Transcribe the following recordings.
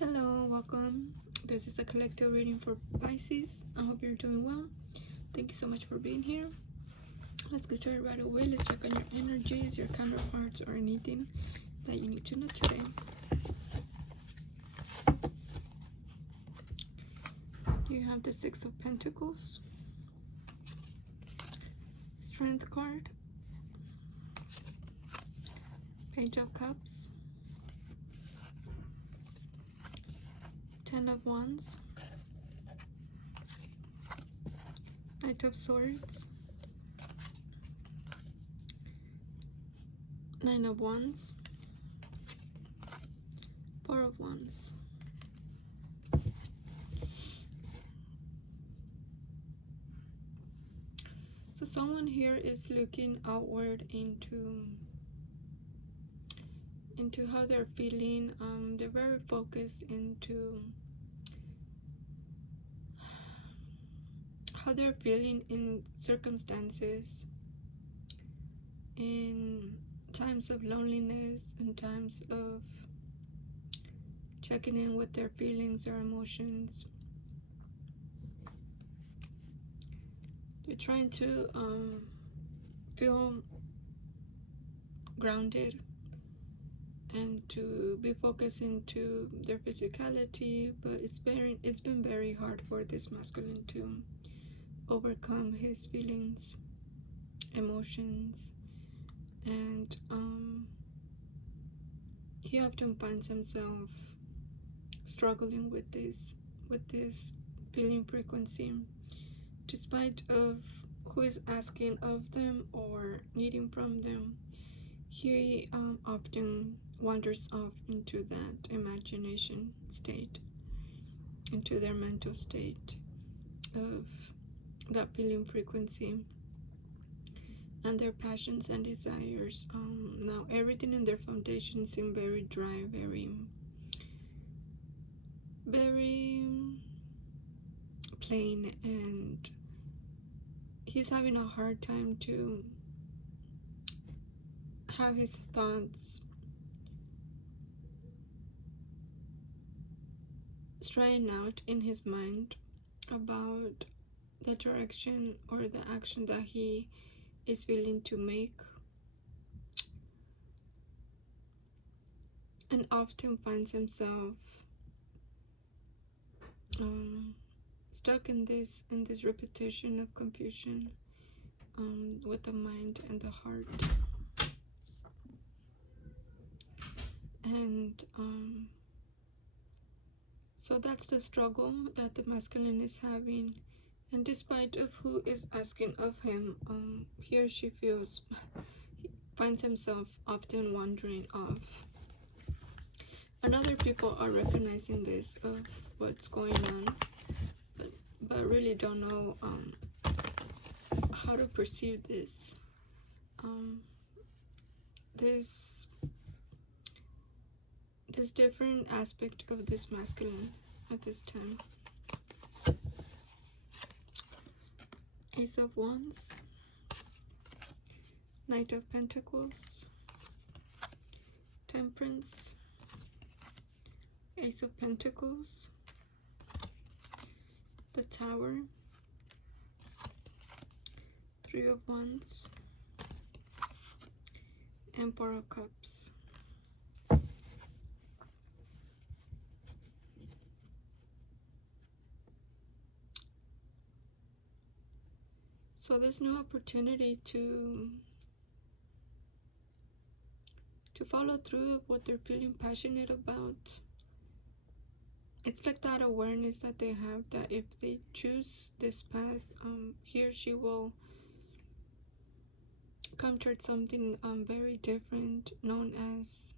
Hello, welcome. This is a collective reading for Pisces. I hope you're doing well. Thank you so much for being here. Let's get started right away. Let's check on your energies, your counterparts, or anything that you need to know today. You have the Six of Pentacles, Strength card, Page of Cups, Ten of Wands, Knight of Swords, Nine of Wands, Four of Wands. So someone here is looking outward into how they're feeling. They're very focused into how they're feeling in circumstances, in times of loneliness, in times of checking in with their feelings or emotions. They're trying to feel grounded and to be focused into their physicality, but it's been very hard for this masculine to overcome his feelings, emotions, and he often finds himself struggling with this feeling frequency, despite of who is asking of them or needing from them. He often wanders off into that imagination state, into their mental state of that feeling frequency and their passions and desires. Now everything in their foundation seems very dry, very plain, and he's having a hard time to have his thoughts straighten out in his mind about the direction or the action that he is willing to make, and often finds himself stuck in this repetition of confusion with the mind and the heart. And so that's the struggle that the masculine is having, and despite of who is asking of him, he or she finds himself often wandering off. And other people are recognizing this of what's going on, but really don't know how to perceive this this different aspect of this masculine at this time. Ace of Wands, Knight of Pentacles, Temperance, Ace of Pentacles, the Tower, Three of Wands, and Four of Cups. So there's no opportunity to follow through of what they're feeling passionate about. It's like that awareness that they have that if they choose this path, he or she will come towards something very different, known as,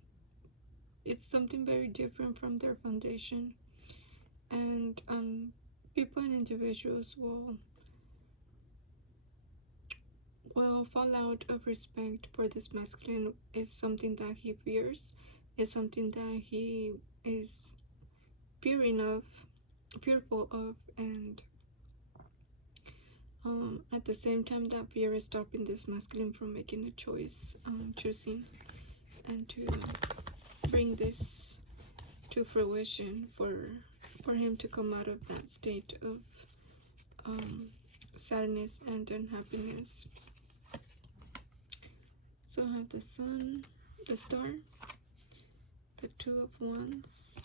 it's something very different from their foundation. And people and individuals will fall out of respect for this masculine. Is something that he fears, is something that he is fearful of, and at the same time that fear is stopping this masculine from making a choice, choosing and to bring this to fruition, for him to come out of that state of sadness and unhappiness. So I have the Sun, the Star, the Two of Wands,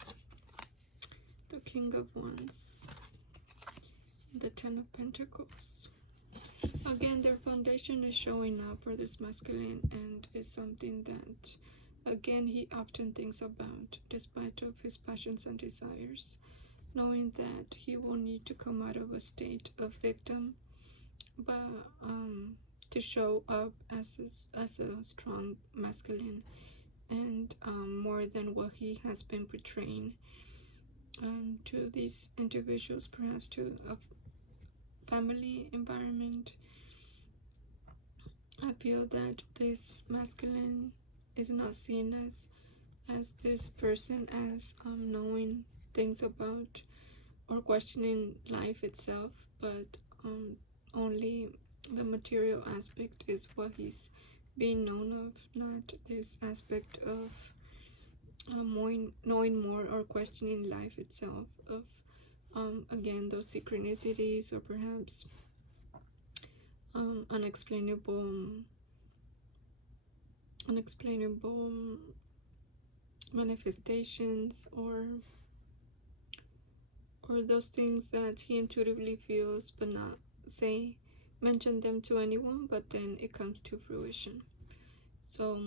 the King of Wands, and the Ten of Pentacles. Again, their foundation is showing up for this masculine, and is something that, again, he often thinks about, despite of his passions and desires, knowing that he will need to come out of a state of victim, but to show up as a strong masculine, and more than what he has been portraying to these individuals, perhaps to a family environment. I feel that this masculine is not seen as this person as knowing things about or questioning life itself, but only the material aspect is what he's being known of, not this aspect of knowing more or questioning life itself, of again, those synchronicities, or perhaps unexplainable manifestations, or those things that he intuitively feels but not mention them to anyone, but then it comes to fruition. So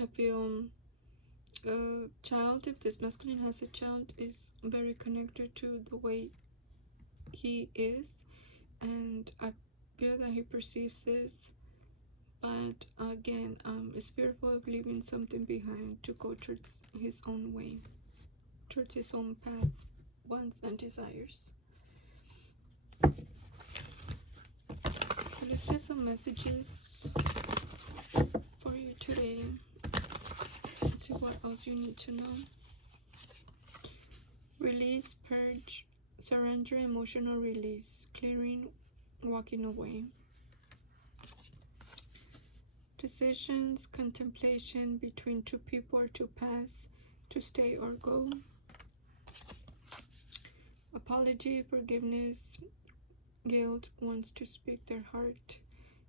I feel a child, if this masculine has a child, is very connected to the way he is, and I feel that he perceives this, but again, is fearful of leaving something behind to go towards his own way, towards his own path, wants and desires. So let's get some messages for you today. Let's see what else you need to know. Release, purge, surrender, emotional release, clearing, walking away. Decisions, contemplation between two people or two paths, to stay or go. Apology, forgiveness, guilt, wants to speak their heart.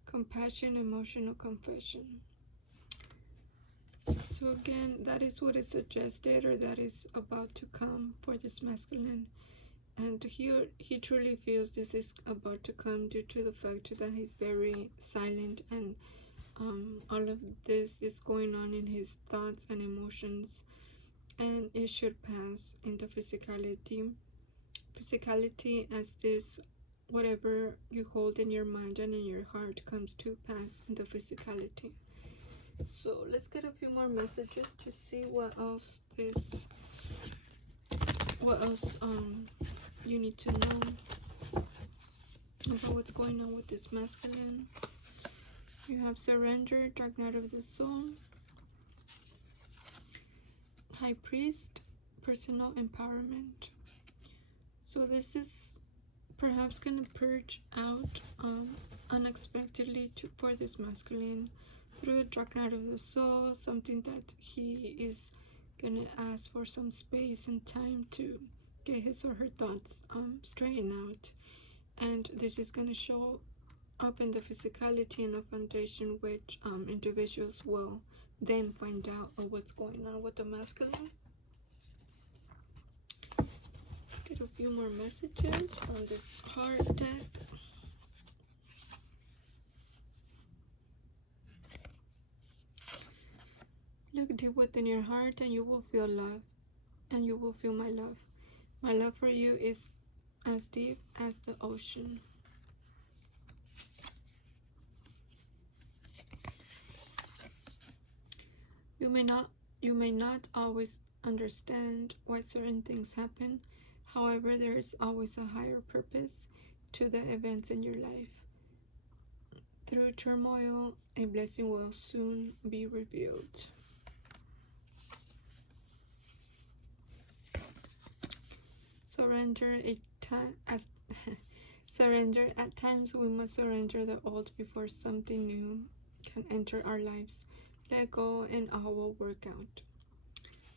Compassion, emotional confession. So again, that is what is suggested, or that is about to come for this masculine. And here he truly feels this is about to come due to the fact that he's very silent, and all of this is going on in his thoughts and emotions, and it should pass in the physicality as this, whatever you hold in your mind and in your heart, comes to pass in the physicality. So let's get a few more messages to see what else you need to know about what's going on with this masculine. You have surrender, dark night of the soul, high priest, personal empowerment. So this is perhaps going to purge out unexpectedly for this masculine through the dark night of the soul, something that he is going to ask for some space and time to get his or her thoughts straightened out. And this is going to show up in the physicality and a foundation, which individuals will then find out of what's going on with the masculine. Let's get a few more messages from this heart deck. Look deep within your heart and you will feel love, and you will feel my love. My love for you is as deep as the ocean. You may not always understand why certain things happen. However, there is always a higher purpose to the events in your life. Through turmoil, a blessing will soon be revealed. Surrender surrender. At times we must surrender the old before something new can enter our lives. Let go and all will work out.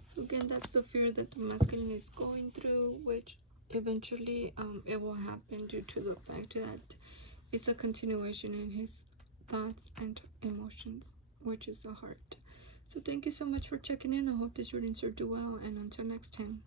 So again, that's the fear that the masculine is going through, which eventually it will happen due to the fact that it's a continuation in his thoughts and emotions, which is the heart. So thank you so much for checking in. I hope this reading served you well, and until next time.